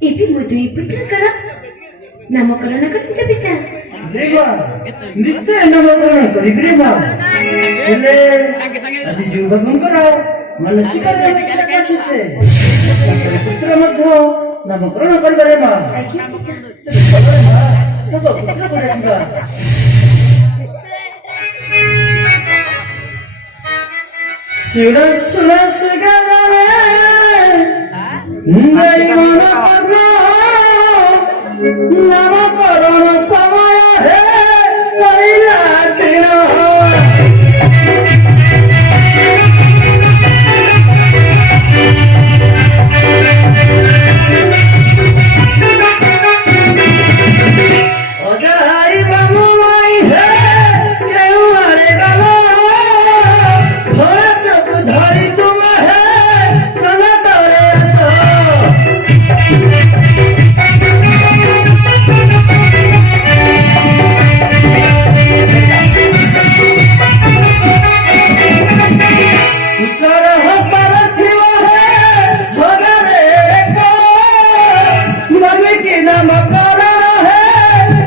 ଏବେ ମୋ ଦୁଇ ପୁତ୍ରଙ୍କର ନାମକରଣ କରନ୍ତୁ ପିତା। ନିଶ୍ଚୟ ନାମକରଣ କରିବି ରେ ମା। ହେଲେ ଆଜି ଯୋଉ ବାବୁଙ୍କର ମାନସିକ ଆସିଛେ ତାଙ୍କର ପୁତ୍ର ମଧ୍ୟ ନାମକରଣ କରିବାରେ ମା। ଆଜ୍ଞା ପିତା। ପୁତ୍ର କୋଡେ ଥିବା ଶିର ସୁର ସୁଗାରେ ନାମକରଣ ସମୟ ହେ କରିଲା ସିନ ଅଜାଇ ବାମୁ ମାଇ ହେ କେଉଁ ଆଡ଼େ ଗଲ ଭରତକୁ ଧରି ତୁମେ ହେ ସନତରେ ଆସ ପୁତ୍ରର ହସ୍ତର ଥିବ ହେ ଭଗରେ ଏକ ବାଲ୍ମୀକି ନାମକରଣ ହେ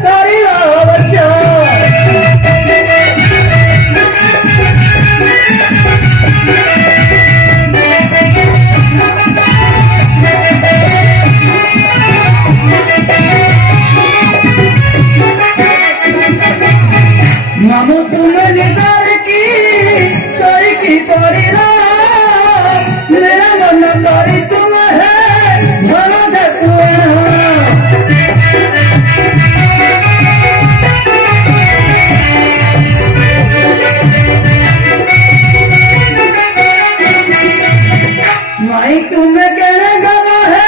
କରିବ ଅବଶ୍ୟ ମାମୁ ତୁମେ ନିଦରେ କି ଶୋଇକି ପଡ଼ିଲ ନିରମନ କରି ତୁମେ ହେ ଧନ ଜଟୁଆଣ ମାଇ ତୁମେ କେଣେ ଗଲ ହେ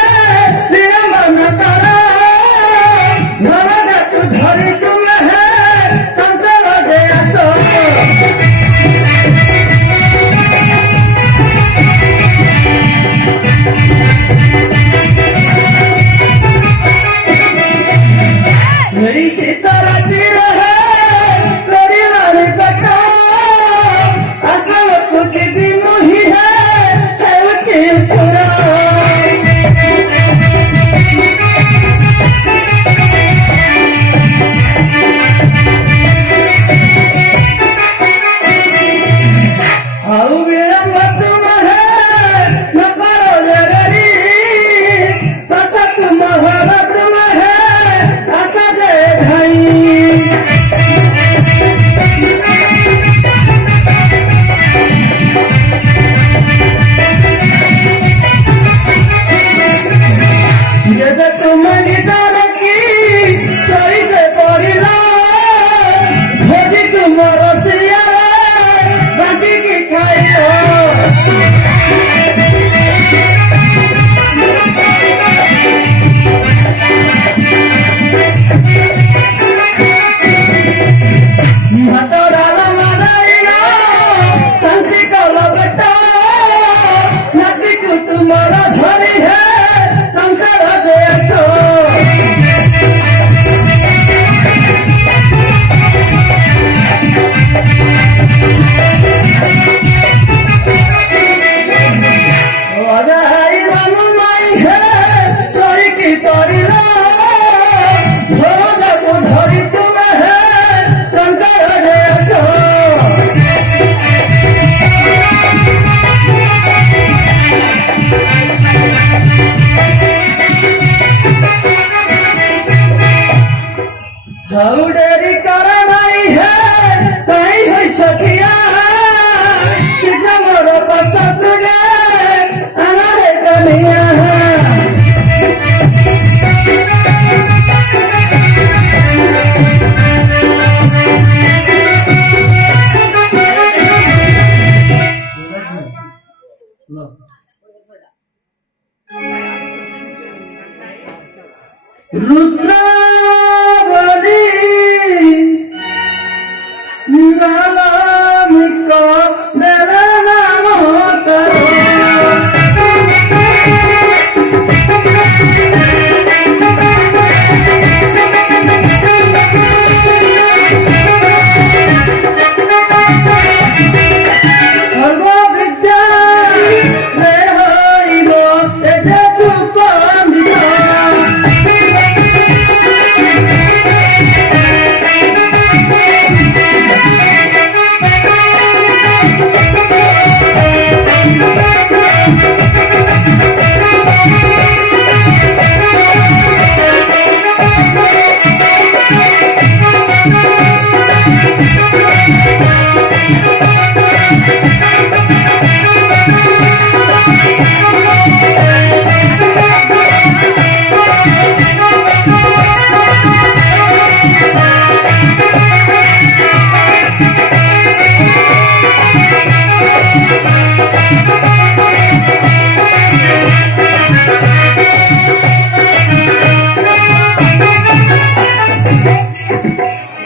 ନିରମନ କର ଧନ ଜଟୁ ଧରି ତୁମେ ହେ ଚଞ୍ଚଳ ଯେ ଆସ मेरी सीता राती रहे मेरी रानी कटा असल कुछ भी नहीं है उची उचुरा ଆଉ ବିଳମ୍ବ ତୁମେ ନ କର ଜରୁରୀ ବସ ତୁମ ଘର ତୁମେ ଆଶା ଯେ ଧାଇ ଯେବେ ତୁମେ ନିଦରେ କି ଶୋଇତେ ପଡ଼ିଲ ଭୋଜି ତୁମର ସିଆରେ ବାଟିକି ଖାଇଲ ଭାତ ଡାଲମା ଦେଇନ ଶାନ୍ତି କଲ ପେଟ ନାତିକୁ ତୁମର ଧରି ହେ ଚଞ୍ଚଳ ଯେ ଆସ ଅଜାଇ ବାମୁ ମାଇ ହେ ଶୋଇକି ପଡ଼ିଲ ଭରଜାକୁ ଧରି ତୁମେ ହେ ଚଞ୍ଚଳ ଯେ ଆସ ଆଉ ଡେରି କର ନାଇଁ ହେ କାଇଁ ହୋଇଛ ଠିଆ ଶୀଘ୍ର ମୋର ପାଶକୁ ଯେ ଆନରେ କନିଆ रुद्र बली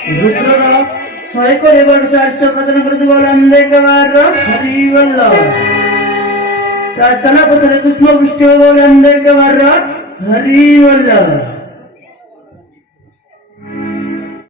ରୁଦ୍ରର 120 ବର୍ଷ ଆର୍ଷ ପ୍ରଦାନ କରୁଥିବା ଅନେକବାର ହରିବଲ୍ଲ ତା ଚଲାପଥରେ ପୁଷ୍ପ ବୃଷ୍ଟି ହବ ଅନେକବାର ହରିବଲ୍ଲ